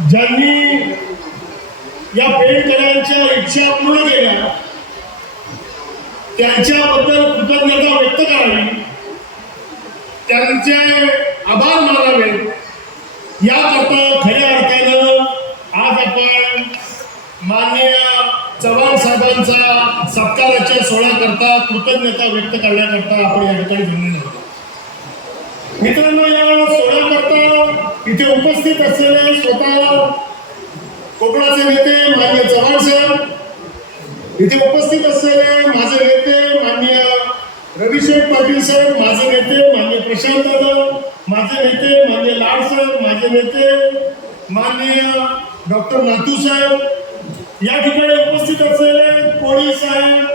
ज्यांनी या पेडकरांच्या इच्छा पूर्ण केल्या त्यांच्याबद्दल कृतज्ञता व्यक्त करावी. त्यांचे आभार मानावे. याकरता खऱ्या अर्थानं आज आपण माननीय चव्हाण साहेबांचा सत्काराच्या सोहळ्याकरता कृतज्ञता व्यक्त करण्याकरता आपण या ठिकाणी जमलेलो आहोत. मित्रांनो या सोहळ्याकरता इथे उपस्थित असलेले स्वतः कोकणाचे नेते मान्य चव्हाण साहेब इथे उपस्थित असलेले माझे नेते मान्य रविशेठ पाटील सर माझे नेते मान्य प्रशांत दादा माझे नेते मान्य लाड साहेब माझे नेते माननीय डॉक्टर नातू साहेब या ठिकाणी उपस्थित असलेले कोळी साहेब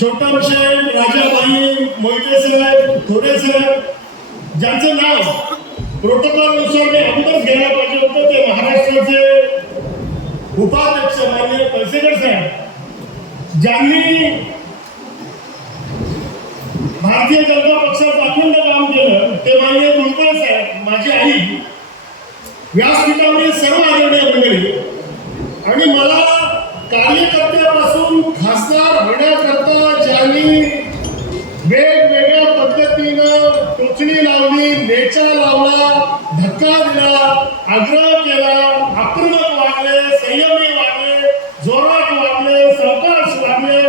छोटम साहेब राजाबाई मोहिते साहेब थोडे साहेब ज्यांचं नाव प्रोटोकॉलनुसार मी अगोदरच घ्यायला पाहिजे होतं ते महाराष्ट्राचे उपाध्यक्ष माननीय पैसेकर साहेब. ज्यांनी भारतीय जनता पक्षाचं अखंड काम केलं ते माननीय कुलकर्णी साहेब माझी आई व्यासपीठावरील सर्व आदरणीय मंडळी आणि मला कार्यकर्त्यापासून खासदार होण्याकरता ज्यांनी धक्का दिला आग्रह केला आक्रमक वागले संयमी वागले जोरात वागले सावकाश वागले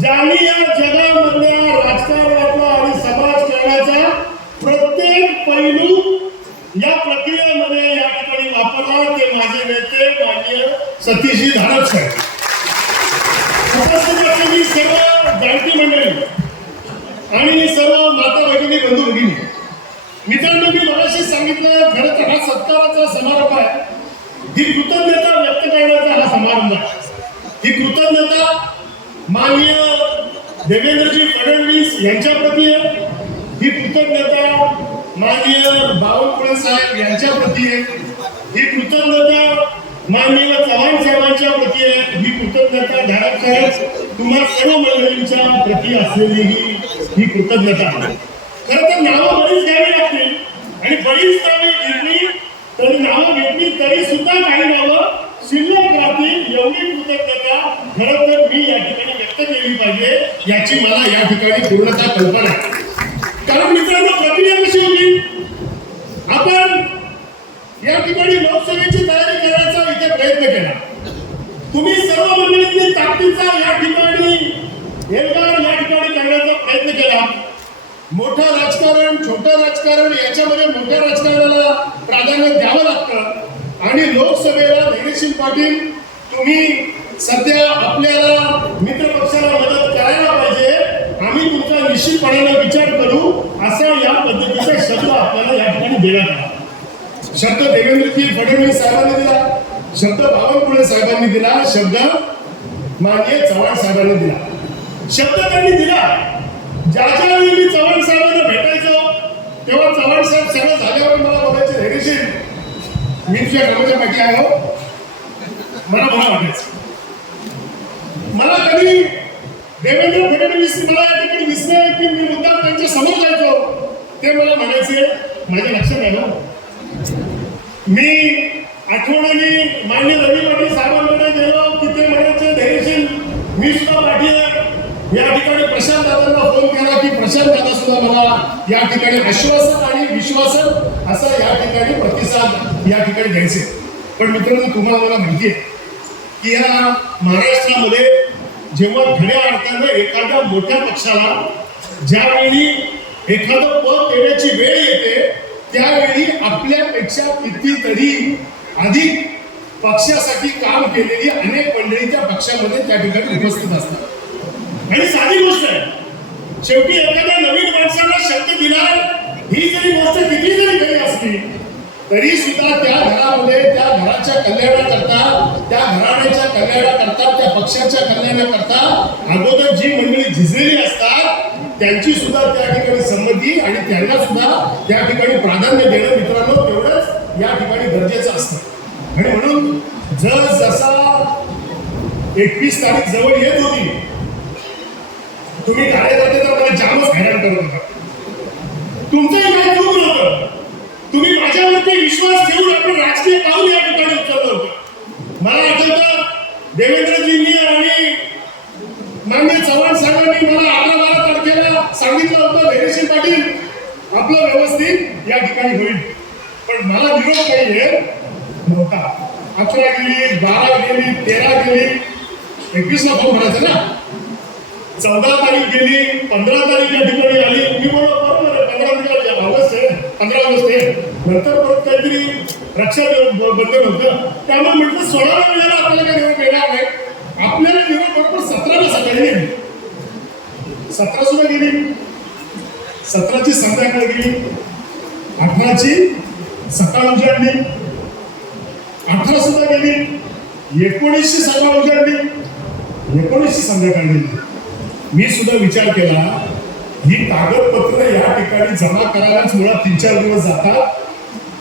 ज्यांनी या जगामधल्या राजकारणातला आणि समाज करण्याचा प्रत्येक पैलू या प्रक्रियेमध्ये या ठिकाणी वापरला. ते माझे नेते माननीय सतीशजी धारक साहेब. उपस्थित असलेली सर्व जाणती मंडळी आणि सर्व माता भगिनी बंधू भगिनी मित्रांनो सांगितलं खरं तर हा सत्काराचा समारंभ आहे ही कृतज्ञता व्यक्त करण्याचा हा समारंभ आहे. ही कृतज्ञता माननीय देवेंद्रजी फडणवीस यांच्या प्रती आहे. ही कृतज्ञता माननीय बावनकुळे साहेब यांच्या प्रती आहे. ही कृतज्ञता माननीय चव्हाण साहेबांच्या प्रती आहे. ही कृतज्ञता धारक साहेब तुम्हा सर्व मंडळींच्या प्रती असलेली ही कृतज्ञता आहे. खरं तर नावं बरीच घ्यावी लागते आणि बरीच नावे घेतली तरी नावं घेतली तरी सुद्धा काही नावं शिल्लक राहतील एवढी कृतज्ञता खर तर मी या ठिकाणी व्यक्त केली पाहिजे याची मला या ठिकाणी पूर्णतः कल्पना आहे. कारण मित्रांनो प्रक्रिया कशी होती? आपण या ठिकाणी लोकसभेची तयारी करायचा इथे प्रयत्न केला. तुम्ही सर्व मंडळींनी ताकदीचा या ठिकाणी मोठं राजकारण छोटं राजकारण याच्यामध्ये मोठ्या राजकारणाला प्राधान्य द्यावं लागतं. आणि लोकसभेला धैर्यशील पाटील तुम्ही सध्या आपल्याला मित्र पक्षाला मदत करायला पाहिजे. आम्ही तुमचा निश्चितपणाने विचार करू. असा या पद्धतीचा शब्द आपल्याला या ठिकाणी देण्यात आला. शब्द देवेंद्रजी फडणवीस साहेबांनी दिला. शब्द बावनकुळे साहेबांनी दिला. शब्द माननीय चव्हाण साहेबांनी दिला. शब्द त्यांनी दिला. ज्या वेळी मी चव्हाण साहेबांना भेटायचो तेव्हा चव्हाण साहेब सगळं झाल्यावर मला बोलायचे धैर्यशील मी तुझ्या घराच्या पाठी आहे हो. मला बरं वाटायचं. मला कधी देवेंद्र फडणवीस मला या ठिकाणी दिसलं की मी मुद्दा त्यांच्यासमोर जायचो ते मला म्हणायचे माझ्या लक्षात आहे मी आठवणी मान्य रवी पाटील साहेबांकडे गेलो की ते म्हणायचे धैर्यशील मी सुद्धा पाठी आहे या ठिकाणी प्रशांत दादांना फोन केला की प्रशांत दादा सुद्धा मला या ठिकाणी आश्वासन आणि विश्वासन असा या ठिकाणी प्रतिसाद या ठिकाणी घ्यायचे पण मित्रांनो तुम्हाला मला माहिती आहे की या महाराष्ट्रामध्ये जेव्हा खऱ्या अर्थानं एखाद्या मोठ्या पक्षाला ज्यावेळी एखादं पद देण्याची वेळ येते त्यावेळी आपल्यापेक्षा कितीतरी अधिक पक्षासाठी काम केलेली अनेक मंडळी त्या पक्षामध्ये त्या ठिकाणी उपस्थित असतात. आणि साधी गोष्ट आहे शेवटी एखाद्या नवीन माणसाला शब्द दिला ही जरी गोष्ट किती जरी खरी असली तरी सुद्धा त्या घरामध्ये त्या घराच्या कल्याणाकरता त्या घराण्याच्या कल्याणाकरता त्या पक्षाच्या कल्याणाकरता अगोदर जी मंडळी झिजलेली असतात त्यांची सुद्धा त्या ठिकाणी संमती आणि त्यांना सुद्धा त्या ठिकाणी प्राधान्य देणं मित्रांनो तेवढंच या ठिकाणी गरजेचं असतं. आणि म्हणून जर जसा एकवीस तारीख जवळ येत होती तुम्ही कार्यकर्ते तर मला जामच हैराण करत होता. तुमचंही काय चूक नव्हतं तुम्ही माझ्यावरती विश्वास ठेवून आपण आपलं राजकीय पाऊल या ठिकाणी उचललं होतं. मला आठवतं देवेंद्रजींनी आणि माननीय चव्हाण साहेबांनी मला अकरा बारा तारखेला सांगितलं होतं धैर्यशील पाटील आपलं व्यवस्थित या ठिकाणी होईल. पण मला विरोध काही नव्हता. अकरा गेली बारा गेली तेरा गेली. एकवीसला फोन म्हणायचं ना? चौदा तारीख गेली पंधरा तारीख या ठिकाणी आली. मी बरोबर आहे पंधरा म्हणजे तारीख ऑगस्ट आहे पंधरा ऑगस्ट आहे. नंतर परत काहीतरी रक्षा बंधन होतं. त्यामुळे म्हटलं सोळाव्या वेळेला आपल्याला काही निरोप येणार नाही. आपल्याला निरोप बरोबर सतराला सकाळी सतरा सुद्धा गेली. सतराची संध्याकाळ गेली. अठराची सकाळ उजाडली म्हणजे अठरा सुद्धा गेली. एकोणीसशे म्हणजे सकाळ उजाडली एकोणीसशे संध्याकाळ गेली. मी सुद्धा विचार केला ही कागदपत्र या ठिकाणी जमा करायलाच मुळात तीन चार दिवस जातात.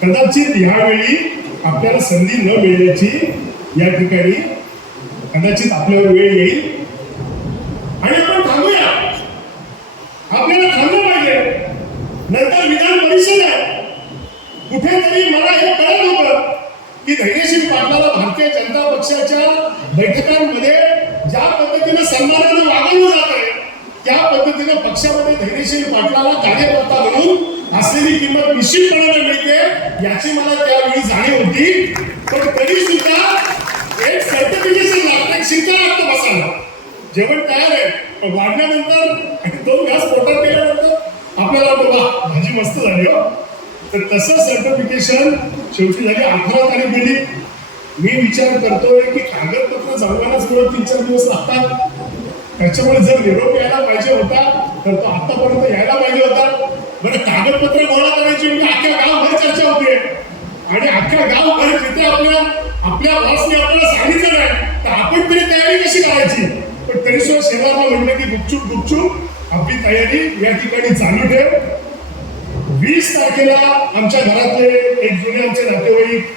कदाचित यावेळी आपल्याला संधी न मिळण्याची या ठिकाणी कदाचित आपल्यावर वेळ येईल. आणि आपण थांबूया. आपल्याला थांबलं पाहिजे. नंतर विधान परिषद आहे. कुठेतरी मला हे कळत होतं की धैर्यशील पाटलाला भारतीय जनता पक्षाच्या बैठकांमध्ये ज्या पद्धतीने सन्मानाने वागवलं त्या पद्धतीने पक्षामध्ये धैर्यशील पाटलाला कार्यकर्ता म्हणून असलेली किंमत निश्चितपणाने मिळते याची मला त्यावेळी जाणीव होती. पण तरी सुद्धा एक सर्टिफिकेशन लागतं एक शिक्का लागतो बसायला. जेवण तयार आहे पण वाढल्यानंतर दोन घास पोटात केल्यानंतर आपल्याला बाबा भाजी मस्त झाली हो. तर तसं सर्टिफिकेशन शेवटी झाली अठरा तारीख दिली मी विचार करतोय की कागदपत्र जमवायलाच मिळत तीन चार दिवस लागतात. त्याच्यामुळे जर निरोप यायला पाहिजे होता तर तो आतापर्यंत यायला पाहिजे होता. बरं कागदपत्र गोळा करायची म्हणजे अख्ख्या गावभर चर्चा होते. आणि अख्ख्या गावभर जिथे आपल्या आपल्या बॉसने आपल्याला सांगितलं नाही तर आपण तरी तयारी कशी करायची? पण तरी सुद्धा शेजारला म्हणलं की गुपचूप गुपचूप आपली तयारी या ठिकाणी चालू ठेव. वीस तारखेला आमच्या घरातले एक जुने आमचे नातेवाईक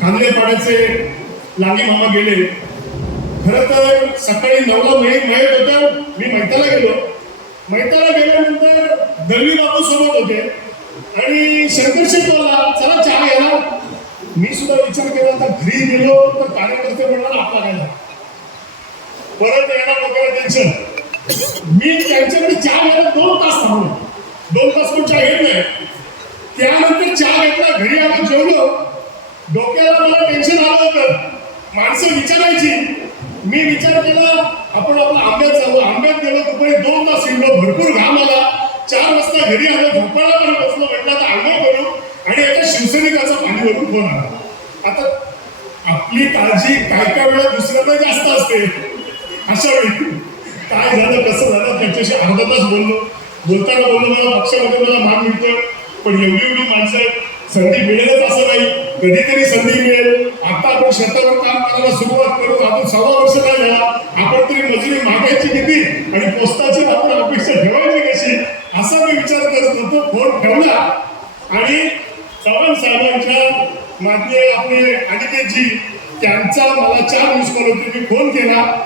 कांदे पाड्याचे लागी मामा गेले. खरं तर सकाळी नऊला मयत मयत होतं. मी मैताला गेलो. मैताला गेल्यानंतर दळवी बाबू सोबत होते. आणि शंकर शेठ चला चहा घ्यायला. मी सुद्धा विचार केला तर घरी गेलो तर कार्यकर्ते म्हणाला आपला घ्यायला. परत येणार लोकांना टेन्शन मी त्यांच्याकडे चहा घ्यायला दोन तास थांबलो. दोन तास पण चहा घेत नाही. त्यानंतर चहा घेतला घरी आलो जेवलो. डोक्याला मला टेन्शन आलं होतं. माणसं विचारायची मी विचार केला आपण आपला आंब्यात चालू आंब्यात गेलो दुपारी दोन तास हिंडलो भरपूर घाम आला. चार वाजता घरी आलो झोपायला पण बसलो म्हटलं आता आंबा करू आणि एका शिवसैनिकाचा पाणीवरून फोन आला आता आपली काळजी काय काय वेळा दुसऱ्यांना जास्त असते. अशा वेळी काय झालं कसं झालं त्यांच्याशी अर्धा तास बोललो. बोलताना बोललो मला पक्षामध्ये मला मान मिळतो पण एवढी एवढी माणसं आहेत संधी मिळेलच असं नाही. कधीतरी संधी मिळेल. आता आपण शेतावर काम करायला सुरुवात करू. अजून सव्वा वर्ष काय झाला. आपण तरी मजुरी मागायची किती? आणि पोस्टाची आपण अपेक्षा ठेवायची कशी? असा मी विचार करत होतो. फोन ठेवला. आणि चव्हाण साहेबांच्या मागे आपले अनिकेतजी त्यांचा मला चार मिस कॉल होते. मी फोन केला.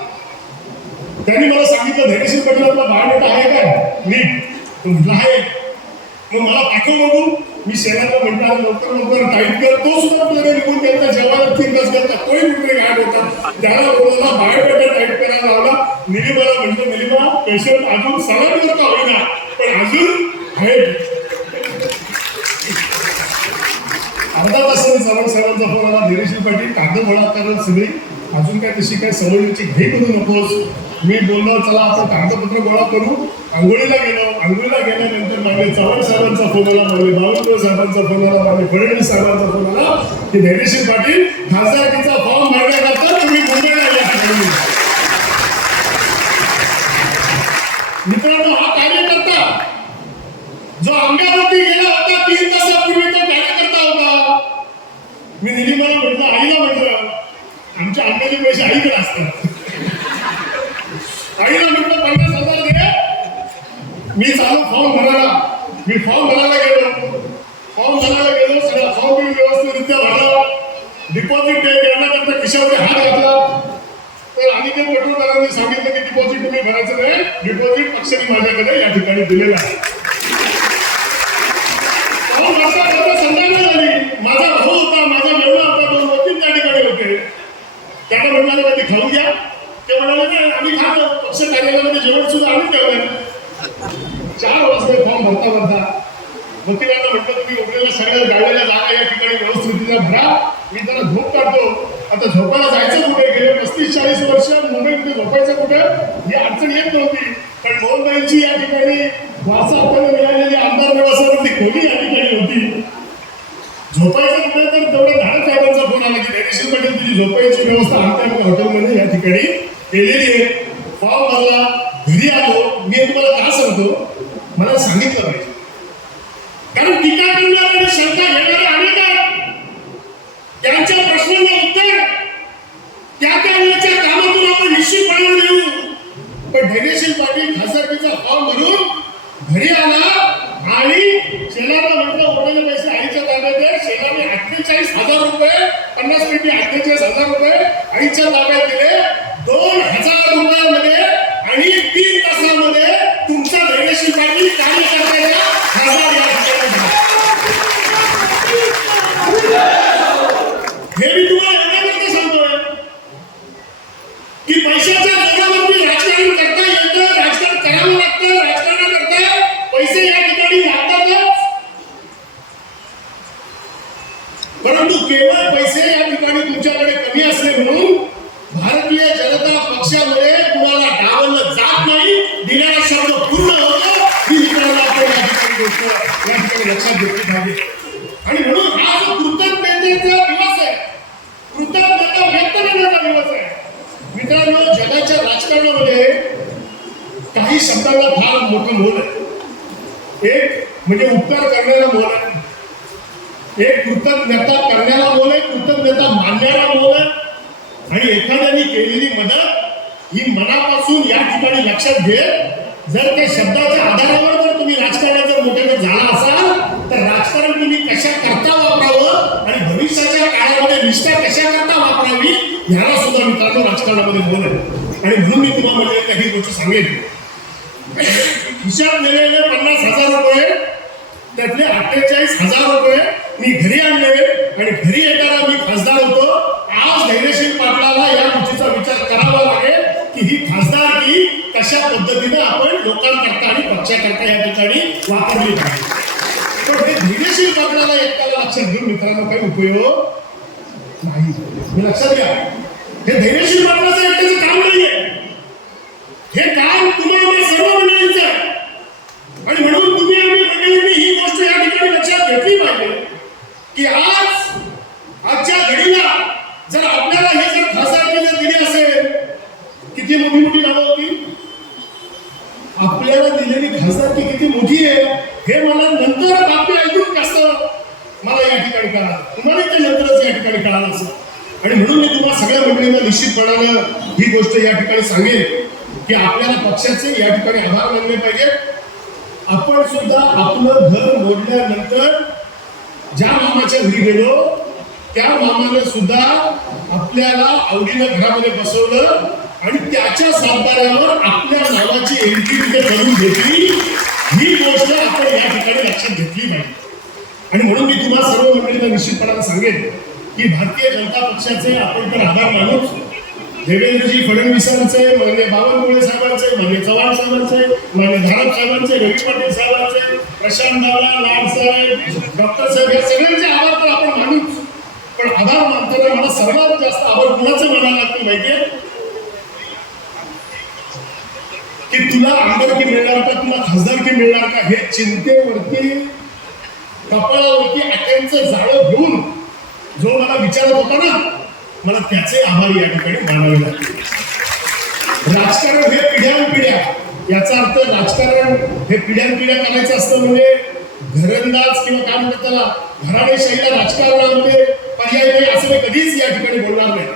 त्यांनी मला सांगितलं धैर्यशील पटेल आपला बायोडेटा आहे काय मी. तो आहे. मग मला पाठव म्हणून मी सेनाला म्हटलं लवकर लवकर टाईप कर. तो सुद्धा आपल्याला निघून गेला जेवायला तीन तास गेला तोही कुठे गायब होता त्याला बोलला बायोडेटा टाईप करायला लावला. निलिमाला म्हटलं निलिमा पेशंट अजून सलाम करता होईना. पण अजून आहे. अर्धा तासाने चव्हाण साहेबांचा फोन आला. धीरेशील पाटील कागद गोळा करत सगळी अजून काय तशी काय सवयीची घाई करू नकोस. मी बोललो चला आपण कागदपत्र गोळा करू. आंघोळीला गेलो आंघोळीला गेल्यानंतर मागे चव्हाण साहेबांचा फोन आला मागे बावनकुळे साहेबांचा फोन आला मागे फडणवीस साहेबांचा फोन आला की धैर्यशील पाटील खासदारकीचा फॉर्म भरण्याकरता तुम्ही मुंबईला या. मित्रांनो हा कार्यकर्ता जो आंब्यावरती गेला होता तीन तासापूर्वी तो कार्यकर्ता होता. मी निलिमाला म्हटलं आईला म्हटलं आमच्या आंब्याचे पैसे आईकडे असतात आईला म्हटलं पन्नास हजार दे मी चालू फॉर्म भरायला. मी फॉर्म भरायला गेलो. फॉर्म भरायला गेलो सगळा फॉर्म मी व्यवस्थितरित्या भरला. डिपॉझिट पे करण्याकरता खिशामध्ये हात घातला. तर अनिकेत पटवर्धनांनी सांगितलं की डिपॉझिट तुम्ही भरायचं नाही. डिपॉझिट पक्षाने माझ्याकडे या ठिकाणी दिलेलं आहे अहो, माझा माझा संध्याकाळ झाली माझा भाऊ होता माझा त्यांना म्हणाले का ते खाऊन घ्या ते म्हणाले नाही आम्ही खातो पक्ष कार्यालयामध्ये जेवण सुद्धा आम्ही ठेवलं चार वाजता फॉर्म भरता भरता वकिलांना म्हटलं तुम्ही उरलेल्या सगळ्या गाडलेल्या जागा या ठिकाणी व्यवस्थितरित्या भरा. मी त्यांना झोप काढतो. आता झोपायला जायचं कुठे? गेले पस्तीस चाळीस वर्ष मुंबईमध्ये झोपायचं कुठे? ही अडचण येत नव्हती. पण मोहनबाईंची या ठिकाणी वारसा आपल्याला मिळालेली आमदार निवासावरती खोली या ठिकाणी होती. झोपायचं कुठे तर तेवढं धाडक साहेबांचा फोन आला की धैर्यशील पाटील तुझी झोपायची व्यवस्था आमच्या हॉटेलमध्ये या ठिकाणी केलेली आहे. फॉर्म भरला घरी आलो. मी तुम्हाला का सांगतो? मला सांगितलं पाहिजे. कारण टीका करणारे आणि शंका घेणारे अनेक आहेत त्यांच्या प्रश्नांना उत्तर त्या त्या वेळेच्या कामातून आपण निश्चितपणे देऊ पण धैर्यशील पाटील खासदारकीचा फॉर्म भरून घरी आला आणि शेलाला म्हटलं उरलेले पैसे आईच्या ताब्यात आहे शेलाने अठ्ठेचाळीस हजार रुपये पन्नास पैकी अठ्ठेचाळीस हजार रुपये आईच्या ताब्यात दिले दोन हजार रुपयामध्ये आणि तीन तासामध्ये तुमचा धैर्यशील पाटील कार्यकर्त्याच्या खासदार या ठिकाणी झाला. हे मी तुम्हाला एवढ्याकरता सांगतोय की पैशाच्या जोरावरती राजकारण करता येतं राजकारण करावं लागतं राजकारणाकरता पैसे या ठिकाणी लागतातच परंतु केवळ पैसे या ठिकाणी तुमच्याकडे कमी असले म्हणून भारतीय जनता पक्षामध्ये कुणाला डावललं जात नाही दिलेला शब्द पूर्ण होतो ही मित्रांनो आपण या ठिकाणी गोष्ट या ठिकाणी लक्षात घेतली पाहिजे आणि म्हणून हा जो कृतज्ञतेचा दिवस आहे कृतज्ञता व्यक्त करण्याचा दिवस आहे मित्रांनो जगाच्या राजकारणामध्ये काही शब्दांना फार मोठं मोल आहे एक म्हणजे उपकार करण्याला मोल आहे एक कृतज्ञता करण्याला मोल आहे कृतज्ञता मानण्याला मोल आहे आणि एखाद्याने केलेली मदत ही मनापासून या ठिकाणी लक्षात घे. जर त्या शब्दाच्या आधारावर जर तुम्ही राजकारण जर मोठ्याने झाला असाल तर राजकारण तुम्ही कशा करता वापरावं आणि भविष्याच्या काळामध्ये निष्ठा कशा करता वापरावी ह्याला सुद्धा मित्रांनो राजकारणामध्ये बोल आणि म्हणून मी तुम्हाला म्हणजे काही गोष्ट सांगेन. हिशाब नेलेले पन्नास हजार रुपये त्यातले अठ्ठेचाळीस हजार रुपये मी घरी आणले आणि घरी येताना मी खासदार होतो. आज धैर्यशील पाटलाला या गोष्टीचा विचार करावा लागेल. की ही खासदारकी कशा पद्धतीने आपण लोकांकरता आणि पक्षाकरता या ठिकाणी वापरली पाहिजे पण हे धीरेशील पाटलाला एकट्याला लक्षात घेऊन मित्रांनो काही उपयोग नाही. हे लक्षात घ्या. हे धैर्यशील पाटलाचं एकट्याचं काम नाहीये. हे काम तुम्ही सर्व मंडळींचं आहे आणि म्हणून तुम्ही आम्ही मंडळींनी ही गोष्ट या ठिकाणी लक्षात घेतली पाहिजे की आज आजच्या घडीला जर आपल्याला हे जर खासदारकी जर दिली असेल किती मोठी मोठी नावं होती आपल्याला दिलेली खासदारकी किती मोठी आहे हे मला नंतर बातमी ऐकून जास्त मला या ठिकाणी कळालं तुम्हाला ते नंतरच या ठिकाणी कळालं असेल आणि म्हणून मी तुम्हाला सगळ्या मंडळींना निश्चितपणानं ही गोष्ट या ठिकाणी सांगेन की आपल्याला पक्षाचे या ठिकाणी आभार मानले पाहिजे. आपण सुद्धा आपलं घर मोडल्यानंतर ज्या मामाच्या घरी गेलो त्या मामाने सुद्धा आपल्याला आवडीनं घरामध्ये बसवलं आणि त्याच्या सातबाऱ्यावर आपल्या नावाची एंट्री तिथे करून घेतली. ही गोष्ट आपण या ठिकाणी लक्षात घेतली पाहिजे. आणि म्हणून मी तुम्हाला सर्व मंडळींना निश्चितपणाने सांगेन की भारतीय जनता पक्षाचे आपण तर आभार मानूच देवेंद्रजी फडणवीसांचे मान्य बावनकुळे साहेबांचे मान्य चव्हाण साहेबांचे मान्य भारत साहेबांचे रवी पाटील साहेबांचे प्रशांत दादा लाड साहेब डॉक्टर साहेब या सगळ्यांचे आभार तर आपण मानूच. पण आभार मानताना मला सर्वात जास्त आभार कुणाचं मानायला लागतं माहितीये? की तुला आमदारकी मिळणार का? तुला खासदारकी मिळणार का? हे चिंतेवरती कपाळावरती आट्यांचं जाळं घेऊन जो मला विचारत होता ना मला त्याचे आभार या ठिकाणी मानावे लागले. राजकारण हे पिढ्यानपिढ्या याचा अर्थ राजकारण हे पिढ्यानपिढ्या करायचं असतं म्हणजे घरंदाज किंवा काय म्हणतात त्याला घराणेशाहीला राजकारणामध्ये पर्याय नाही असं मी कधीच या ठिकाणी बोलणार नाही.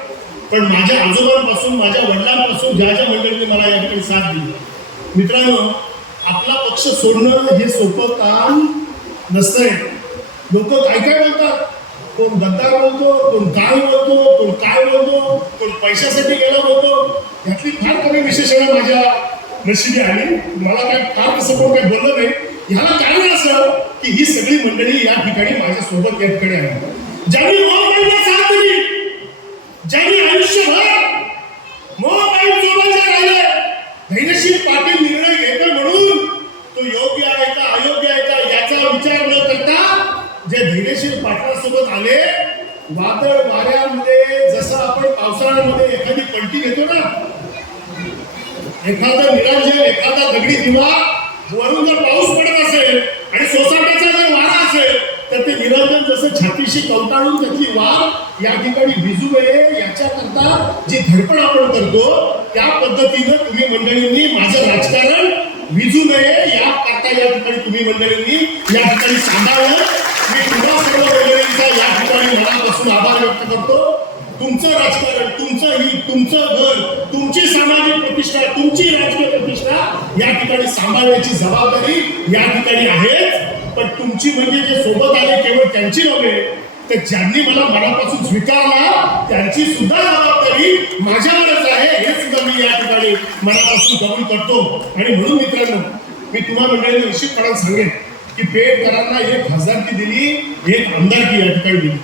पण माझ्या आजोबांपासून माझ्या वडिलांपासून ज्या ज्या मंडळींनी मला या ठिकाणी साथ दिली. मित्रांनो आपला पक्ष सोडणं हे सोपं काम नसतंय. लोक काय काय बोलतात? कोण गद्दार बोलतो कोण काय बोलतो कोण काय बोलतो कोण पैशासाठी गेला बोलतो यातली फार कमी विशेषणं माझ्या नशिबी आली मला काय फार तसं कोण काही बोललं नाही. ह्याला कारण असं की ही सगळी मंडळी या ठिकाणी माझ्या सोबत या ठिकाणी आली ज्यांनी मोबाईलला साथ दिली ज्यांनी आयुष्यभर मोबाईल सोबत राहिले धैर्यशील पाटील निर्णय घेतो म्हणून तो योग्य आहे का अयोग्य आहे का याचा विचार वादळ वाऱ्यामध्ये जसं आपण पावसाळ्यामध्ये एखादी पलटी घेतो ना एखादा निरांजन एखादा दगडी दिवा वरून जर पाऊस पडत असेल आणि सोसाट्याचा जर वारा असेल तर ते निरांजन जसं छातीशी कवटाळून त्याची वार या ठिकाणी भिजू नये. याच्याकरता जी धडपड आपण करतो त्या पद्धतीनं तुम्ही मंडळींनी माझं राजकारण विजू नये. या करता या ठिकाणी तुम्ही मंडळींनी या ठिकाणी सांभाळलं. मी तुम्हा सर्व मंडळींचा या ठिकाणी मनापासून आभार व्यक्त करतो तुमचं राजकारण तुमचं ही तुमचं घर तुमची सामाजिक प्रतिष्ठा तुमची राजकीय प्रतिष्ठा या ठिकाणी सांभाळण्याची जबाबदारी या ठिकाणी आहेच पण तुमची म्हणजे जे सोबत आले केवळ त्यांची नव्हे तर ज्यांनी मला मनापासून स्वीकारला त्यांची सुद्धा जबाबदारी माझ्यावरच आहे हे सुद्धा मी या ठिकाणी मनापासून कबूल करतो आणि म्हणून मित्रांनो मी तुम्हाला मंडळींना निश्चितपणे सांगेन की पेडकरांना एक खासदारकी दिली एक आमदारकी या ठिकाणी दिली.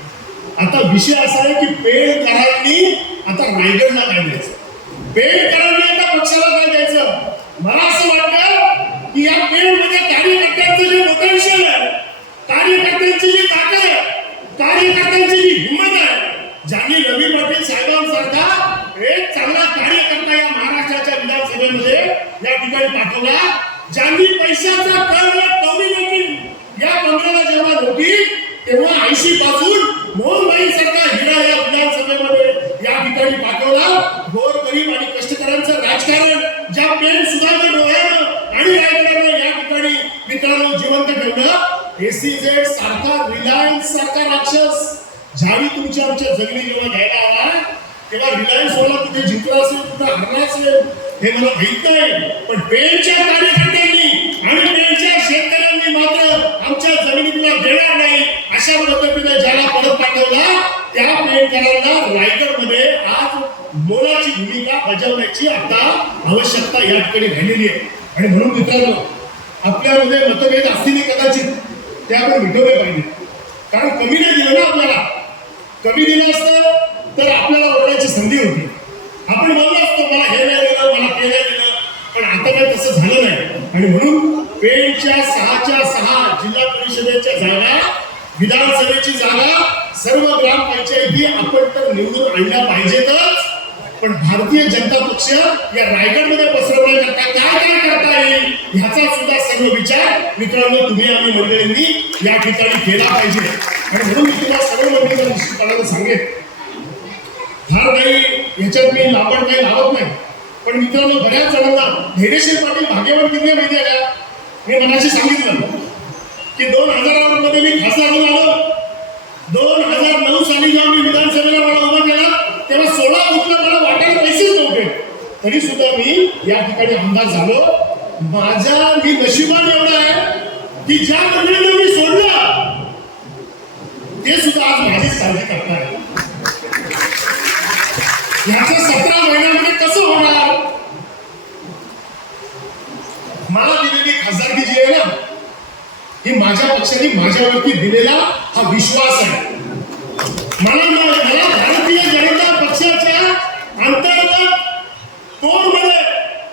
आता विषय असा आहे की पेडकरांनी आता रायगडला काय द्यायचं? पेडकरांनी आता पक्षाला काय द्यायचं? मला असं वाटतं की या पेडमध्ये कार्यकर्त्यांचं जे पोटेन्शियल आहे कार्यकर्त्यांची जी ताकद आहे कार्यकर्त्यांची जी हिंमत आहे ज्यांनी रवी पाटील साहेबांसारखा एक चांगला कार्यकर्ता या महाराष्ट्राच्या विधानसभेमध्ये या ठिकाणी पाठवला. ज्यांनी पैशाचा कर्ज कमी देखील या मंडळाला जेव्हा होती तेव्हा ऐंशी पासून मोहनबाई सरकार हिरा या विधानसभेमध्ये या ठिकाणी पाठवला गोर गरीब आणि कष्टकऱ्यांचं राजकारण ज्या पेन सुधाकर डोळ्यानं आणि रायगडानं या ठिकाणी मित्रांनो जिवंत ठेवलं. एसीजेड सारखा रिलायन्स सारखा राक्षस ज्यावेळी तुमच्या आमच्या जगली जेव्हा घ्यायला आला तेव्हा रिलायन्स वाला कुठे जिंकला असेल कुठे हरला असेल हे मला माहीत नाही. पण पेनच्या कार्यकर्ते आणि पेनच्या शेतकऱ्यांनी मात्र आमच्या जमिनीला देणार नाही अशा पद्धतीने ज्याला परत पाठवला त्या पेनकरांना रायगडमध्ये आज मोलाची भूमिका बजावण्याची आता आवश्यकता या ठिकाणी राहिलेली आहे. आणि म्हणून मित्रांनो आपल्यामध्ये मतभेद असतील कदाचित ते आपण मिटवले पाहिजे कारण कमी नाही दिलं ना आपल्याला कमी दिलं असतं तर आपल्याला ओरडायची संधी होती आपण बोललो असतो मला हे नाही दिलं मला ते नाही दिलं पण आता काही तसं झालं नाही आणि म्हणून पेणच्या सहाच्या सहा जिल्हा परिषदेच्या जागा विधानसभेची जागा सर्व ग्रामपंचायती आपण तर निवडून आणल्या पाहिजेतच पण भारतीय जनता पक्ष या रायगडमध्ये पसरवण्याकरता काय काय करता येईल ह्याचा सुद्धा सर्व विचार मित्रांनो तुम्ही आम्ही मंडळींनी या ठिकाणी केला पाहिजे. आणि म्हणून मी तुम्हाला सर्व मंडळींना निश्चितपणानं सांगेन. फार काही ह्याच्यात मी लावण काही लावत नाही. पण मित्रांनो बऱ्याच जणांना धैर्यशील पाटील भाग्यवान किती माहिती आहे मी मनाशी सांगितलं की दोन हजारामध्ये मी खासदार आलो. दोन हजार नऊ साली जेव्हा मी विधानसभेला मला उभा केला तेव्हा सोळा बुथला मला वाटायला पैसेच नव्हते तरी सुद्धा मी या ठिकाणी आमदार झालो. माझ्या मी नशिबान एवढा आहे की ज्या मंडळीनं मी सोडलं ते सुद्धा आज माझे काळजी करणार याचं सतरा महिन्यामध्ये कसं होणार? मला दिलेली खासदारकी जी आहे ना ही माझ्या पक्षाने माझ्यावरती दिलेला हा विश्वास आहे. मला मला मला भारतीय जनता पक्षाच्या अंतर्गत कोणमध्ये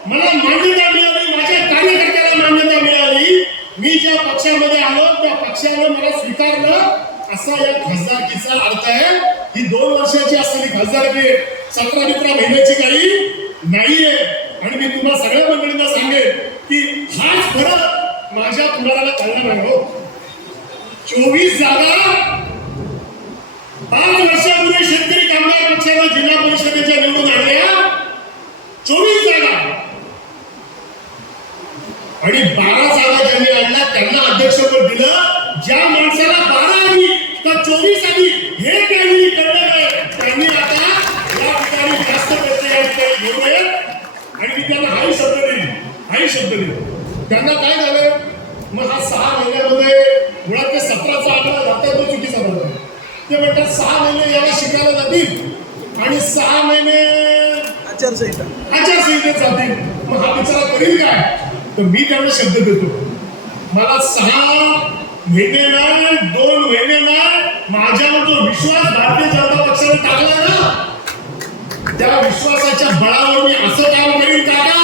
मला मान्यता मिळाली माझ्या कार्यकर्त्याला मान्यता मिळाली मी ज्या पक्षामध्ये आलो त्या पक्षाने मला स्वीकारलं असा या खासदारकीचा अर्थ आहे. ही दोन वर्षाची असलेली खासदारकी सतरा मित्रा महिन्याची काही नाहीये. आणि मी तुम्हाला सगळ्या मंडळींना सांगेन की हाच फरक माझ्या तुम्हाला कळणार आहे हो. चोवीस जागा पाच वर्षापूर्वी शेतकरी कामगार पक्षाला जिल्हा परिषदेच्या निवडून आणल्या. चोवीस जागा. आणि बारा जागा ज्यांनी आणल्या त्यांना अध्यक्षपद दिलं. ज्या माणसाला बारा आली तर चोवीस आली हे त्यांनी कळलं नाही त्यांनी आता या ठिकाणी जास्त पैसे या ठिकाणी घेऊ नयेत आणि मी त्यांना हाही शब्द दिली हाही शब्द दिली त्यांना काय झालं मग हा सहा महिन्यामध्ये मुळात ते सतराचा आकडा जाता तो चुकीचा बनला ते म्हणतात सहा महिने याला शिकायला जातील. आणि सहा महिने आचारसंहिता. आचारसंहितेत जातील. मग हा बिचारा करील काय? तर मी त्यांना शब्द देतो. मला सहा महिने नाही दोन महिने नाही. माझ्यावर जो विश्वास भारतीय जनता पक्षाने टाकला ना. त्या विश्वासाच्या बळावर मी असं काम करीन काका